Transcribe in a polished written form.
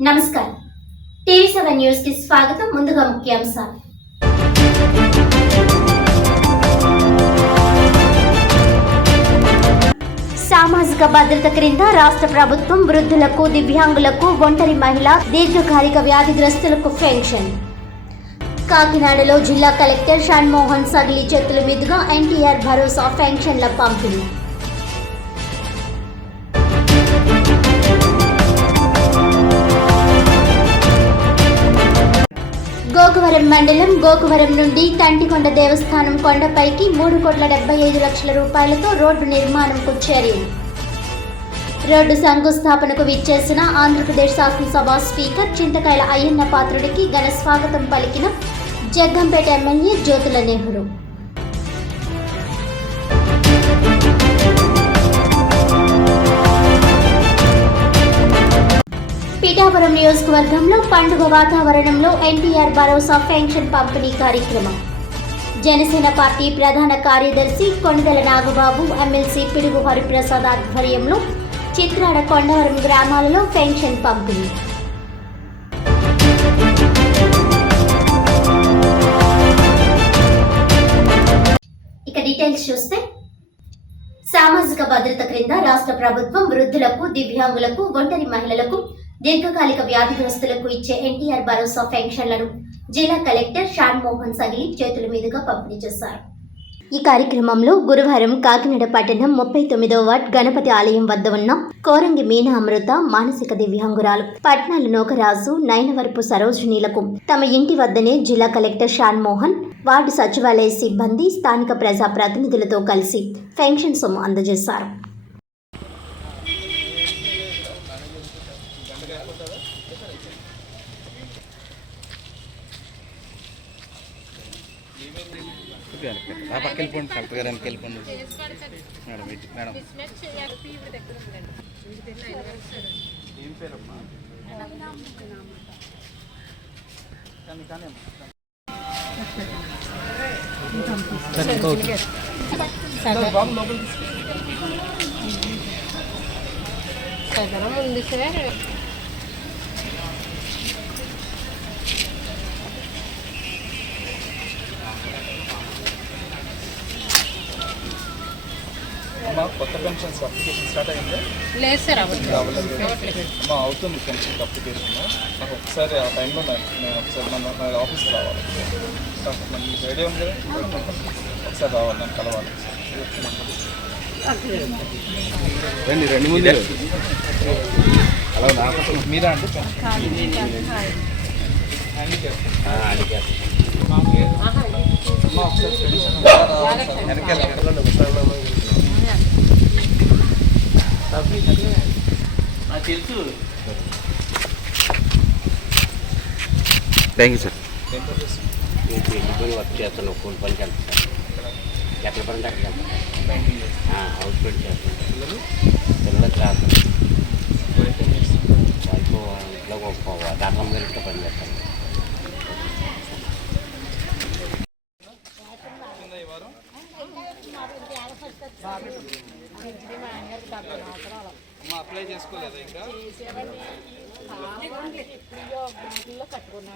నమస్కారం. టీవీ7 న్యూస్ కి స్వాగతం. ముందుగా ముఖ్యాంశాలు. సామాజిక భద్రత క్రింద రాష్ట్ర ప్రభుత్వం వృద్ధులకు, దివ్యాంగులకు, ఒంటరి మహిళ, దీర్ఘకాలిక వ్యాధిగ్రస్తులకు పెన్షన్. కాకినాడలో జిల్లా కలెక్టర్ షణ్మోహన్ సగిలి చేతుల మీదుగా ఎన్టీఆర్ భరోసా పెన్షన్ల పంపిణీ. గోకవరం మండలం గోకవరం నుండి తంటికొండ దేవస్థానం కొండపైకి 3,75,00,000 రూపాయలతో రోడ్డు నిర్మాణంకు చర్యలు. రోడ్డు శంకుస్థాపనకు విచ్చేసిన ఆంధ్రప్రదేశ్ శాసనసభ స్పీకర్ చింతకాయల అయ్యన్న పాత్రుడికి ఘన స్వాగతం పలికిన జగ్గంపేట ఎమ్మెల్యే జ్యోతుల నెహ్రూ. పిఠాపురం నియోజకవర్గంలో పండుగ వాతావరణంలో ఎన్టీఆర్ భరోసా పెన్షన్ పంపిణీ కార్యక్రమం. జనసేన పార్టీ ప్రధాన కార్యదర్శి కొణిదెల నాగబాబు, ఎమ్మెల్సీ పిడుగు హరిప్రసాద్ ఆధ్వర్యంలో చిత్రాడ, కొండవరం గ్రామాలలో పెన్షన్ పంపిణీ. ఇక డీటెయిల్స్ చూస్తే, సామాజిక భద్రత క్రింద రాష్ట్ర ప్రభుత్వం వృద్ధులకు, దివ్యాంగులకు, ఒంటరి మహిళలకు, దీర్ఘకాలిక వ్యాధిగ్రస్తులకు ఇచ్చే ఎన్టీఆర్ భరోసా పెన్షన్లను జిల్లా కలెక్టర్ షణ్మోహన్ సగిలి చేతుల మీదుగా పంపిణీ చేశారు. ఈ కార్యక్రమంలో గురువారం కాకినాడ పట్టణం 39వ వార్డ్ గణపతి ఆలయం వద్ద ఉన్న కోరంగి మీనా అమృత, మానసిక దివ్యాంగురాలు పట్నాల నోకరాజు, నయనవరపు సరోజినీలకు తమ ఇంటి వద్దనే జిల్లా కలెక్టర్ షణ్మోహన్, వార్డు సచివాలయ సిబ్బంది, స్థానిక ప్రజా ప్రతినిధులతో కలిసి పెన్షన్ సొమ్ము అందజేశారు. పక్కన కలెక్టర్ గారు వెనక్కి వెళ్ళిపోండి మేడం. మేడం ఏం పేరమ్మా? ఉంది సార్. కొత్త పెన్షన్స్ అప్లికేషన్ స్టార్ట్ అయిందా? లేదు సార్, అవుతుంది పెన్షన్ అప్లికేషన్. నాకు ఒకసారి ఆ టైంలో నేను ఒకసారి మన ఆఫీస్కి రావాలి. మీకు ఐడియా ఉంది కదా, ఒకసారి రావాలి, నన్ను కలవాలి. రండి ముందు అలా మీరా అంటే తెలుసు. Thank you sir. వర్క్ చేస్తాను, కూలి పనికి వెళ్తాను సార్. ఎక్కడ పని అక్కడికి వెళ్తాను. హౌస్ పెట్టి చేస్తాను. పిల్లల క్లాస్ వాళ్ళకు ఇంట్లో దాటం గారితో పని చేస్తాను. అప్లై చేసుకోలేదు ఇంకా? కట్టుకున్నా